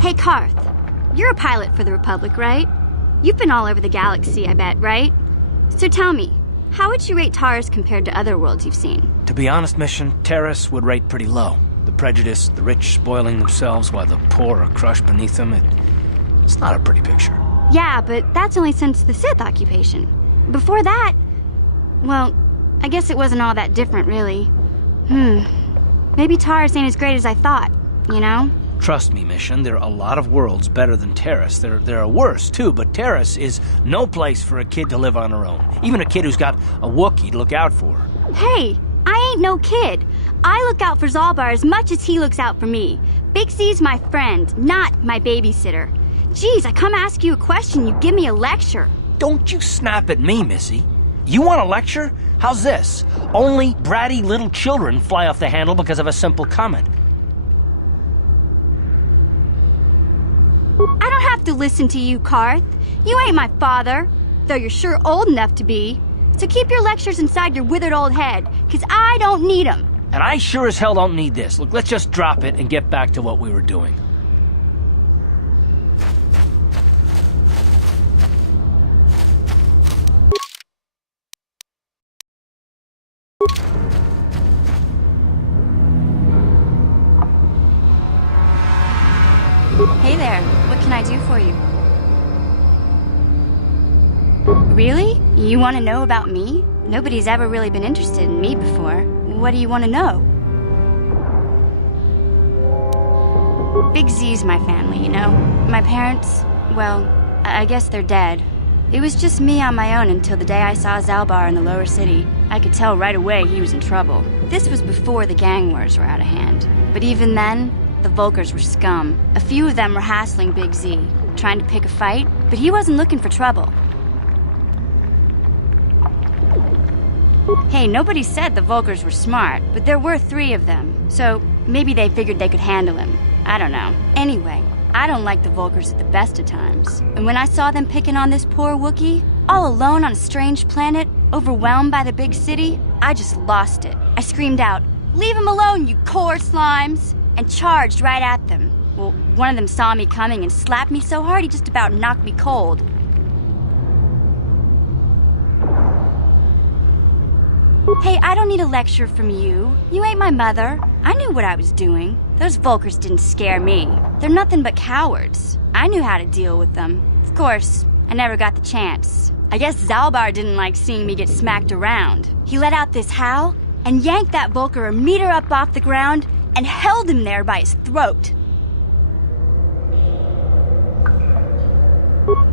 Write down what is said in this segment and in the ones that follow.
Hey, Karth. You're a pilot for the Republic, right? You've been all over the galaxy, I bet, right? So tell me, how would you rate Taurus compared to other worlds you've seen? To be honest, Mission, Taurus would rate pretty low. The prejudice, the rich spoiling themselves while the poor are crushed beneath them, it's not a pretty picture. Yeah, but that's only since the Sith occupation. Before that, well, I guess it wasn't all that different, really. Maybe Taurus ain't as great as I thought, you know? Trust me, Mission, there are a lot of worlds better than Taurus. There are worse, too, but Taurus is no place for a kid to live on her own. Even a kid who's got a Wookiee to look out for. Hey, I ain't no kid. I look out for Zalbar as much as he looks out for me. Big Z's my friend, not my babysitter. Geez, I come ask you a question, you give me a lecture. Don't you snap at me, Missy. You want a lecture? How's this? Only bratty little children fly off the handle because of a simple comment. I don't have to listen to you, Karth. You ain't my father, though you're sure old enough to be. So keep your lectures inside your withered old head, 'cause I don't need 'em. And I sure as hell don't need this. Look, let's just drop it and get back to what we were doing. Hey there, what can I do for you? Really? You want to know about me? Nobody's ever really been interested in me before. What do you want to know? Big Z's my family, you know? My parents, well, I guess they're dead. It was just me on my own until the day I saw Zalbar in the lower city. I could tell right away he was in trouble. This was before the gang wars were out of hand. But even then, the Vulkars were scum. A few of them were hassling Big Z, trying to pick a fight, but he wasn't looking for trouble. Hey, nobody said the Vulkars were smart, but there were 3 of them, so maybe they figured they could handle him. I don't know. Anyway, I don't like the Vulkars at the best of times. And when I saw them picking on this poor Wookiee, all alone on a strange planet, overwhelmed by the big city, I just lost it. I screamed out, "Leave him alone, you core slimes!" and charged right at them. Well, one of them saw me coming and slapped me so hard he just about knocked me cold. Hey, I don't need a lecture from you. You ain't my mother. I knew what I was doing. Those Vulkars didn't scare me. They're nothing but cowards. I knew how to deal with them. Of course, I never got the chance. I guess Zalbar didn't like seeing me get smacked around. He let out this howl and yanked that Vulkar a meter up off the ground and held him there by his throat.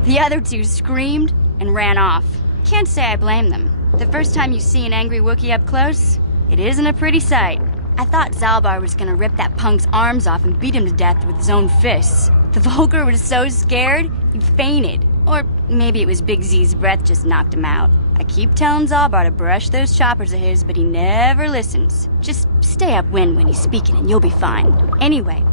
The other 2 screamed and ran off. Can't say I blame them. The first time you see an angry Wookiee up close, it isn't a pretty sight. I thought Zalbar was gonna rip that punk's arms off and beat him to death with his own fists. The Vulkar was so scared, he fainted. Or maybe it was Big Z's breath just knocked him out. I keep telling Zalbar to brush those choppers of his, but he never listens. Just stay upwind when he's speaking and you'll be fine. Anyway,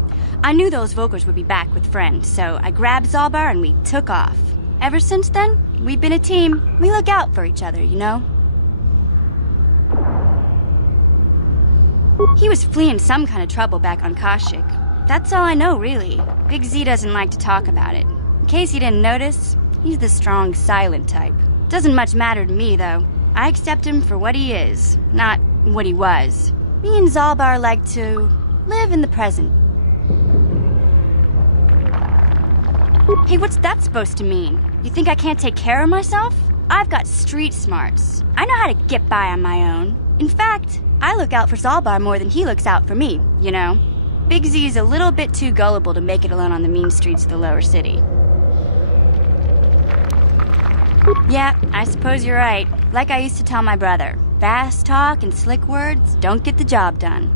I knew those Vulkars would be back with friends, so I grabbed Zalbar and we took off. Ever since then, we've been a team. We look out for each other, you know? He was fleeing some kind of trouble back on Kashyyyk. That's all I know, really. Big Z doesn't like to talk about it. In case you didn't notice, he's the strong, silent type. Doesn't much matter to me, though. I accept him for what he is, not what he was. Me and Zalbar like to live in the present. Hey, what's that supposed to mean? You think I can't take care of myself? I've got street smarts. I know how to get by on my own. In fact, I look out for Zalbar more than he looks out for me, you know? Big Z's a little bit too gullible to make it alone on the mean streets of the lower city. Yeah, I suppose you're right. Like I used to tell my brother, fast talk and slick words don't get the job done.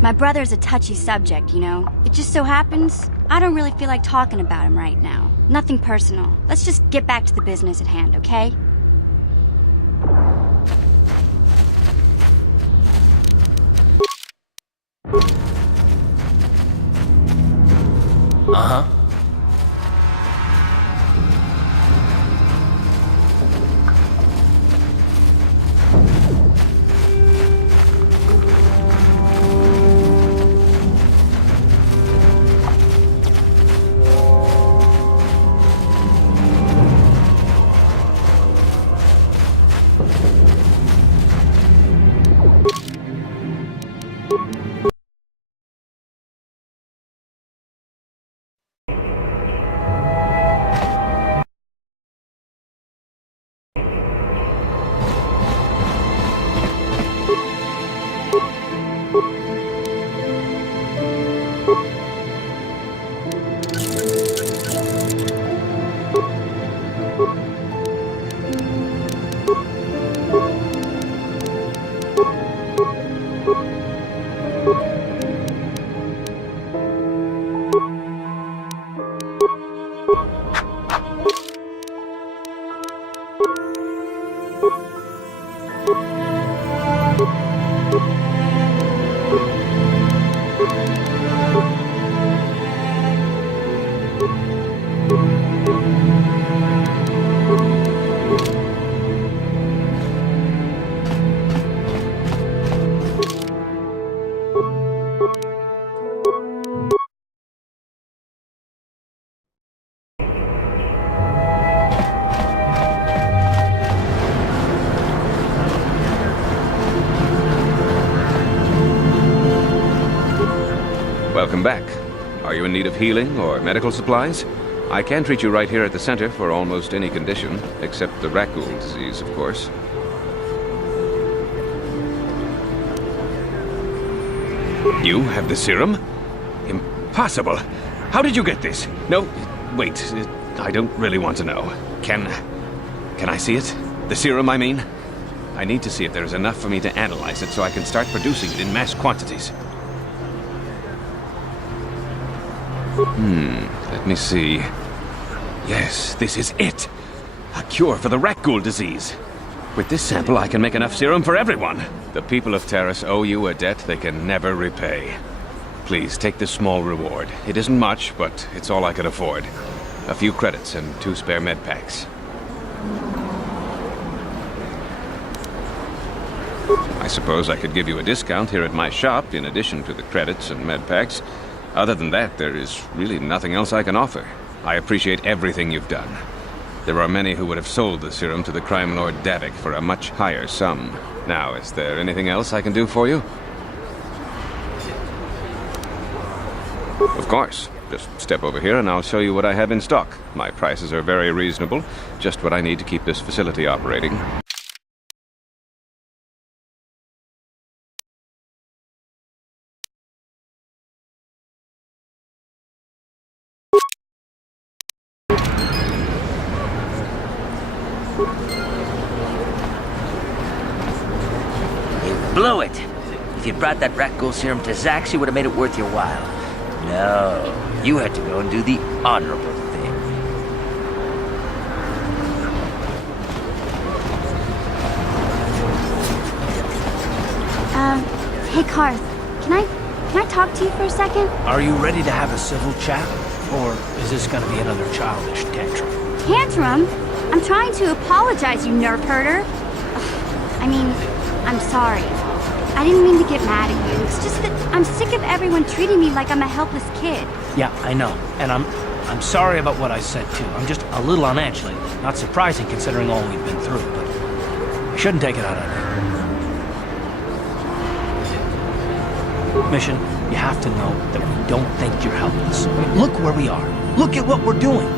My brother's a touchy subject, you know? It just so happens I don't really feel like talking about him right now. Nothing personal. Let's just get back to the business at hand, okay? Uh-huh. Welcome back. Are you in need of healing or medical supplies? I can treat you right here at the center for almost any condition, except the rat ghoul disease, of course. You have the serum? Impossible. How did you get this? No, wait. I don't really want to know. Can I see it? The serum, I mean? I need to see if there is enough for me to analyze it so I can start producing it in mass quantities. Let me see. Yes, this is it. A cure for the rat ghoul disease. With this sample, I can make enough serum for everyone. The people of Taris owe you a debt they can never repay. Please, take this small reward. It isn't much, but it's all I could afford. A few credits and 2 spare med packs. I suppose I could give you a discount here at my shop, in addition to the credits and med packs. Other than that, there is really nothing else I can offer. I appreciate everything you've done. There are many who would have sold the serum to the crime lord Davik for a much higher sum. Now, is there anything else I can do for you? Of course. Just step over here and I'll show you what I have in stock. My prices are very reasonable. Just what I need to keep this facility operating. Blew it. If you brought that rat ghoul serum to Zax, you would have made it worth your while. No, you had to go and do the honorable thing. Hey Karth, can I talk to you for a second? Are you ready to have a civil chat? Or is this gonna be another childish tantrum? Tantrum? I'm trying to apologize, you nerve herder. I mean, I'm sorry. I didn't mean to get mad at you. It's just that I'm sick of everyone treating me like I'm a helpless kid. Yeah, I know. And I'm sorry about what I said too. I'm just a little on edge lately. Not surprising considering all we've been through, but I shouldn't take it out on you. Mission, you have to know that we don't think you're helpless. I mean, look where we are. Look at what we're doing.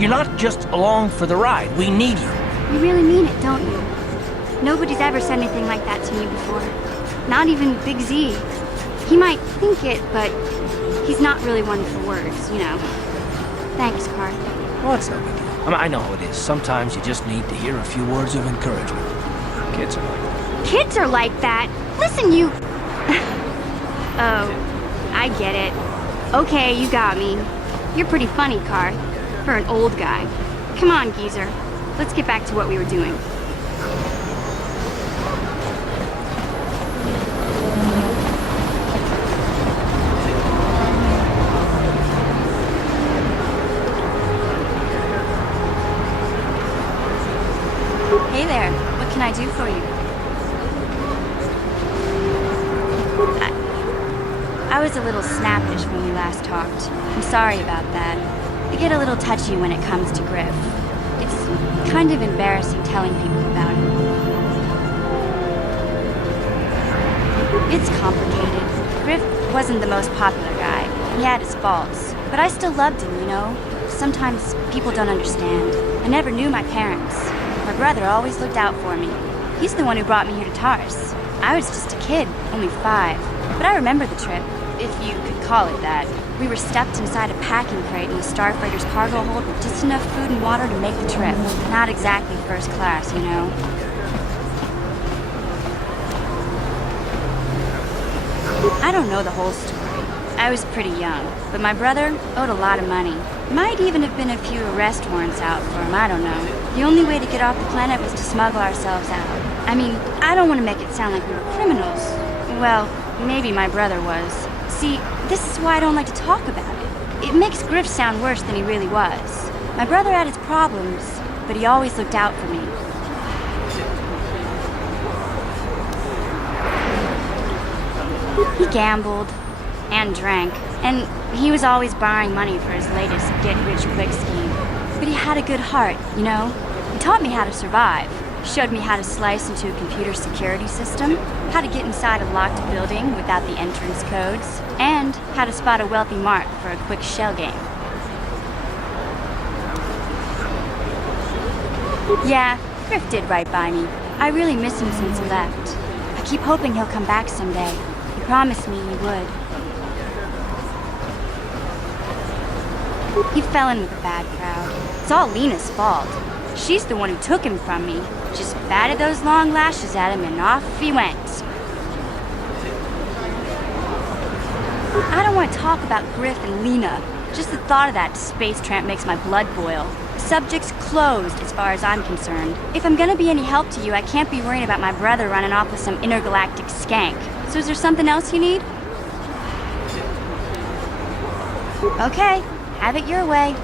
You're not just along for the ride. We need you. You really mean it, don't you? Nobody's ever said anything like that to me before. Not even Big Z. He might think it, but he's not really one for words, you know. Thanks, Karth. Well, it's no big deal. I mean, I know how it is. Sometimes you just need to hear a few words of encouragement. Kids are like that. Kids are like that? Listen, you... Oh, I get it. Okay, you got me. You're pretty funny, Karth. For an old guy. Come on, geezer. Let's get back to what we were doing. Hey there, what can I do for you? I was a little snappish when we last talked. I'm sorry about that. I get a little touchy when it comes to Griff. It's kind of embarrassing telling people about it. It's complicated. Griff wasn't the most popular guy. He had his faults. But I still loved him, you know? Sometimes people don't understand. I never knew my parents. My brother always looked out for me. He's the one who brought me here to Taris. I was just a kid, only 5. But I remember the trip, if you could call it that. We were stuffed inside a packing crate in the Starfighter's cargo hold with just enough food and water to make the trip. Not exactly first class, you know. I don't know the whole story. I was pretty young, but my brother owed a lot of money. Might even have been a few arrest warrants out for him, I don't know. The only way to get off the planet was to smuggle ourselves out. I mean, I don't want to make it sound like we were criminals. Well, maybe my brother was. See, this is why I don't like to talk about it. It makes Griff sound worse than he really was. My brother had his problems, but he always looked out for me. He gambled and drank, and he was always borrowing money for his latest get-rich-quick scheme. But he had a good heart, you know? He taught me how to survive. Showed me how to slice into a computer security system, how to get inside a locked building without the entrance codes, and how to spot a wealthy mark for a quick shell game. Yeah, Griff did right by me. I really miss him since he left. I keep hoping he'll come back someday. He promised me he would. He fell in with a bad crowd. It's all Lena's fault. She's the one who took him from me. Just batted those long lashes at him and off he went. I don't want to talk about Griff and Lena. Just the thought of that space tramp makes my blood boil. Subject's closed as far as I'm concerned. If I'm gonna be any help to you, I can't be worrying about my brother running off with some intergalactic skank. So is there something else you need? Okay, have it your way.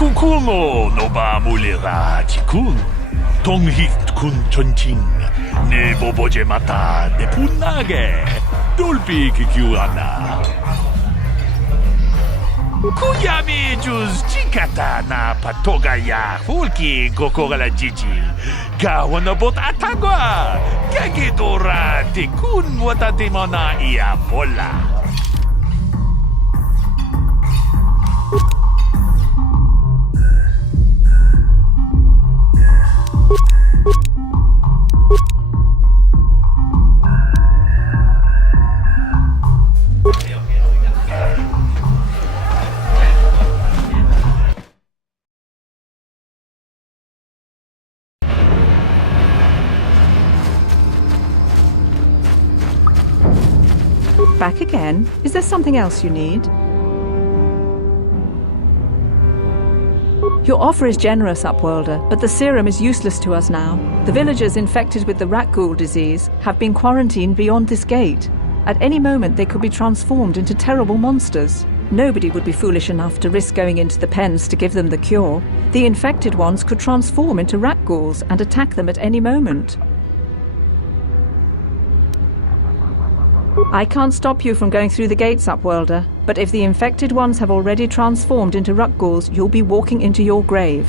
Kukumo no ba mulera tikun tonghit kun chonching ne boboje mata de punage dolpi kikiwana kuyami juz chikata na patoga ya fulki gokora jiji gawana bot atagwa kagedora tikun watatimona ia bola. Back again? Is there something else you need? Your offer is generous, Upworlder, but the serum is useless to us now. The villagers infected with the rat ghoul disease have been quarantined beyond this gate. At any moment they could be transformed into terrible monsters. Nobody would be foolish enough to risk going into the pens to give them the cure. The infected ones could transform into rat ghouls and attack them at any moment. I can't stop you from going through the gates, Upworlder, but if the infected ones have already transformed into rat ghouls, you'll be walking into your grave.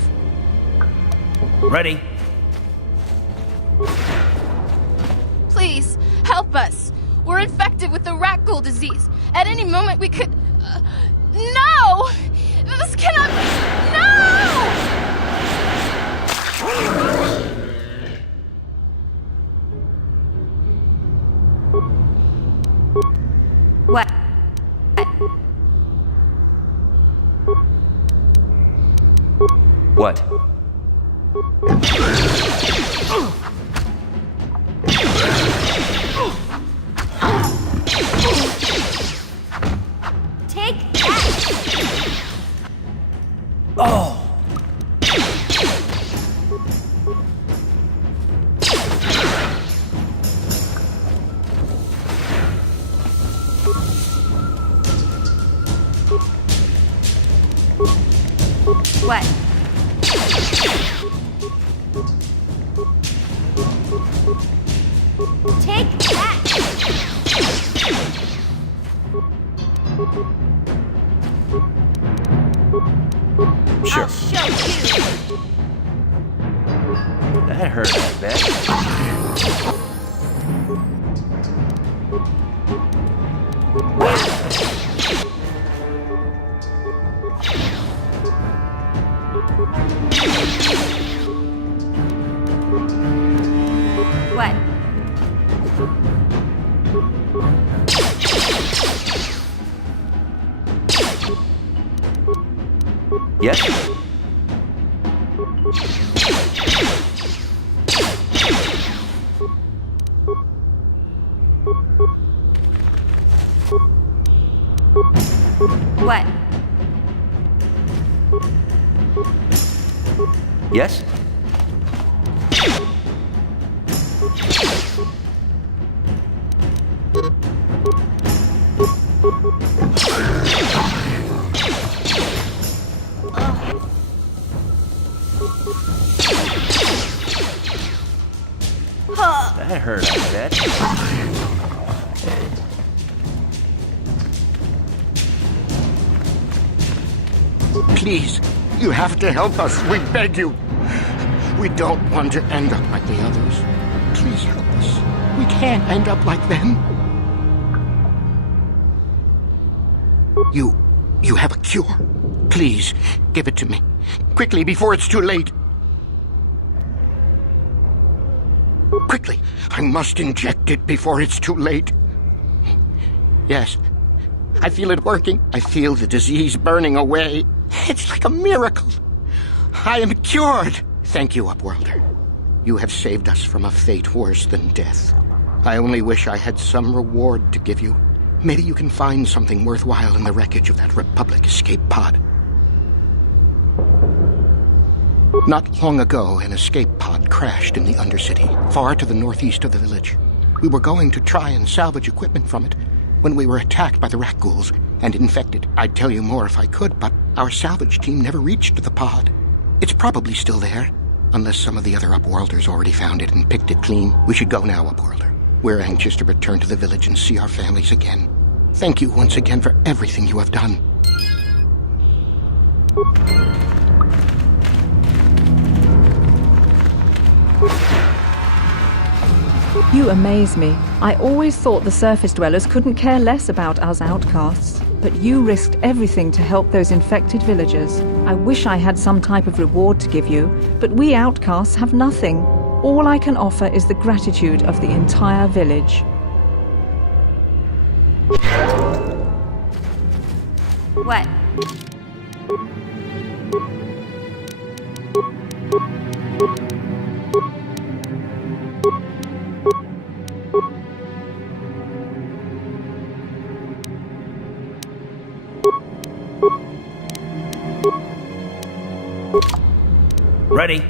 Ready? Please, help us. We're infected with the rat ghoul disease. At any moment we could... No! This cannot be... No! What? What? Take that! Oh! What? Take that! Sure. I'll show you! That hurt, I bet. What? Yes? What? Yes? That hurt, I bet. Please, you have to help us. We beg you. We don't want to end up like the others. Please help us. We can't end up like them. You have a cure. Please, give it to me. Quickly, before it's too late. Quickly, I must inject it before it's too late. Yes, I feel it working. I feel the disease burning away. It's like a miracle. I am cured. Thank you, Upworlder. You have saved us from a fate worse than death. I only wish I had some reward to give you. Maybe you can find something worthwhile in the wreckage of that Republic escape pod. Not long ago, an escape pod crashed in the Undercity, far to the northeast of the village. We were going to try and salvage equipment from it when we were attacked by the rat ghouls and infected. I'd tell you more if I could, but our salvage team never reached the pod. It's probably still there, unless some of the other Upworlders already found it and picked it clean. We should go now, Upworlder. We're anxious to return to the village and see our families again. Thank you once again for everything you have done. You amaze me. I always thought the surface dwellers couldn't care less about us outcasts. But you risked everything to help those infected villagers. I wish I had some type of reward to give you, but we outcasts have nothing. All I can offer is the gratitude of the entire village. What? Ready?